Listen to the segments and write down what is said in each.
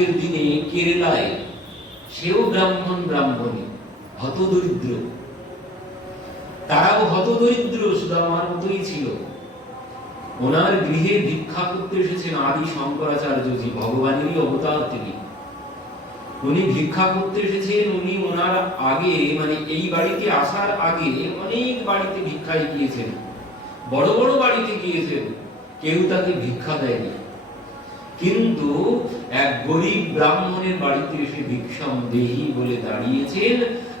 আজকের দিনে কেরালায় সেও ব্রাহ্মণী হতদরিদ্র, তারাও হতদরিদ্র সুদামার মতোই ছিল। ওনার গৃহে ভিক্ষা করতে এসেছেন আদি শঙ্করাচার্যজি, ভগবানেরই অবতার তিনি। উনি ভিক্ষা করতে এসেছেন। উনি ওনার আগে মানে এই বাড়িতে আসার আগে অনেক বাড়িতে ভিক্ষায় গিয়েছেন, বড় বড় বাড়িতে গিয়েছেন, কেউ তাকে ভিক্ষা দেয়নি। কিন্তু এক গরিব ব্রাহ্মণের বাড়িতে এসে ভিক্ষাম দেহি বলে দাঁড়িয়েছেন।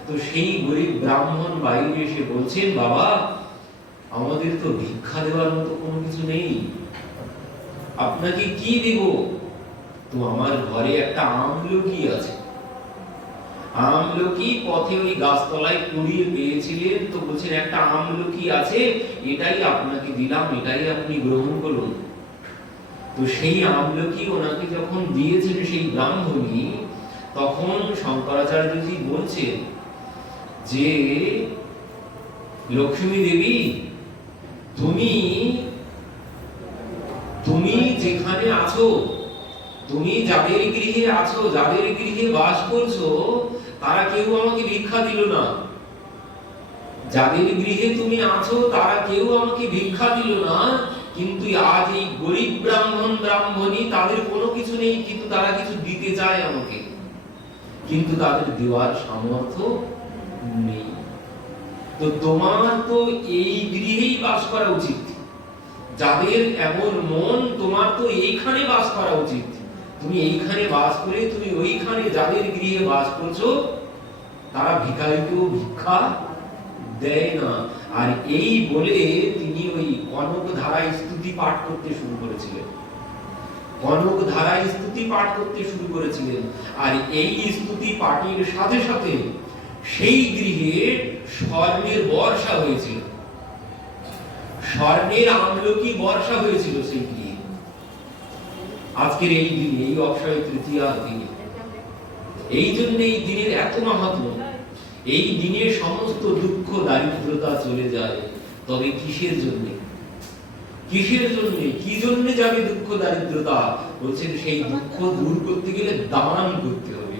তো সেই গরিব ব্রাহ্মণ বাইরে এসে বলছেন, বাবা আমাদের তো ভিক্ষা দেওয়ার মতো কোনো কিছু নেই, আপনাকে কি দেব? তো আমার ঘরে একটা আমলকি আছে, আমলকি পথে ওই গাছতলায় কুড়িয়ে পেয়েছিলেন, তো বলছেন একটা আমলকি আছে, এটাই আপনাকে দিলাম, এটাই আপনি গ্রহণ করুন। তো সেই আমলকি ওনাকে যখন দিয়েছেন সেই ব্রাহ্মণী, তখন শঙ্করাচার্যজি বলছেন যে লক্ষ্মী দেবী, তুমি যেখানে আছো, তুমি যাদের গৃহে আছো, যাদের গৃহে বাস করছো, তারা কেউ আমাকে ভিক্ষা দিল না। যাদের গৃহে তুমি আছো তারা কেউ আমাকে ভিক্ষা দিল না, কিন্তু আজ এই গরিব ব্রাহ্মণী, তাদের কোনো কিছু নেই, কিন্তু তারা কিছু দিতে চায় আমাকে, কিন্তু তাদের দেওয়ার সামর্থ্য নেই। তো তোমার তো এই গৃহেই বাস করা উচিত, যাদের এমন মন, তোমার তো এইখানে বাস করা উচিত। তুমি এইখানে বাস করে তুমি ওইখানে যাদের গৃহে বাস করছো, তারা ভিখারিকেও ভিক্ষা দেয় না। আর এই বলে তিনি ওই কনক ধারায় স্তুতি পাঠ করতে শুরু করেছিলেন, কনক ধারায় স্তুতি পাঠ করতে শুরু করেছিলেন। আর এই স্তুতি পাঠের সাথে সাথে সেই গৃহে স্বর্ণের বর্ষা হয়েছিল, স্বর্ণের আমলকি বর্ষা হয়েছিল সেই গৃহে। আজকের এই দিনে, এই অক্ষয় তৃতীয়ার দিনে, এই জন্য এই দিনের এত মাহাত্ম্য। এই দিনে সমস্ত দুঃখ দারিদ্রতা চলে যায়। তবে কিসের জন্য? কিসের জন্য? কি জন্য যাবে দুঃখ দারিদ্রতা? বলছেন সেই দুঃখ দূর করতে গেলে দান করতে হবে।